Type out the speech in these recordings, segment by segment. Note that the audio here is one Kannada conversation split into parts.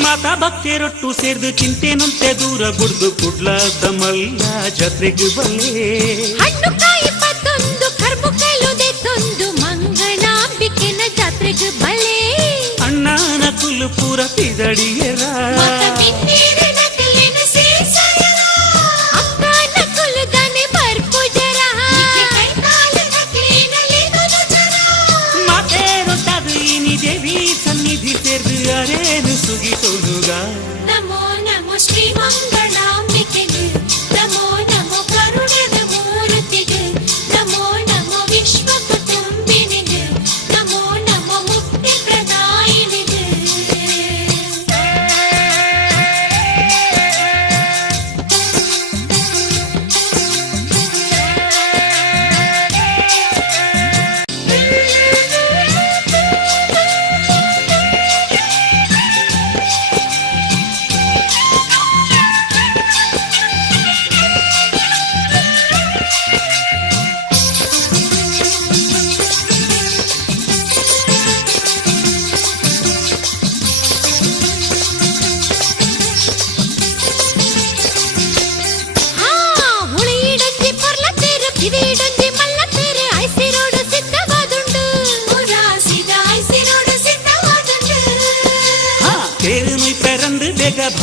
ಮಾತಾ ಭಕ್ತಿ ರೊಟ್ಟು ಸೇರ್ದು ಚಿಂತೆನಂತೆ ದೂರ ಬುಡ್ದು ಕುಡ್ಲಾದ ಮಲ್ಲ ಜಾತ್ರೆಗೆ ಬಲ್ಲೆ ಹಣ್ಣು ಕಾಯಿ ಪತ್ತೊಂದು ಕರ್ಮು ಕೈಲುದೆ ತಂದು ಮಂಗಳಾಂಬಿಕೆನ ಜಾತ್ರೆಗೆ ಬಲ್ಲೆ ಅಣ್ಣನ ಕುಲು ಪೂರ ಪಿದಡಿಯರ ದೇವಿ ಸನ್ನಿಧಿ ಸೇರ್ದು ಅರೇನು ಸುಗಿತೋನುಗ ನಮೋ ನಮೋ ಶ್ರೀ ಮಂಗಳಾಂಬಿಕೆಗೆ ನಮೋ ನಮೋ ಕರುಣದ ಮೂರ್ತಿಗೆ ನಮೋ ನಮೋ ವಿಶ್ವ ಕುಟುಂಬಿನಿಗೆ ನಮೋ ನಮೋ ಮುಕ್ತಿ ಪ್ರದಾಯಿನಿಗೆ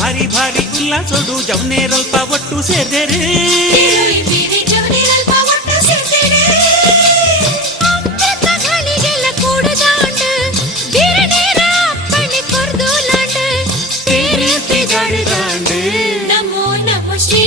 ಭಾರಿ ಭಾರಿ ಉಲ್ಲಾಸೋಡು ಜವನೇರಲ್ಪ ಒಟ್ಟು ಸೇರ್ದೇರೆ ನಮೋ ನಮೋ ಶ್ರೀ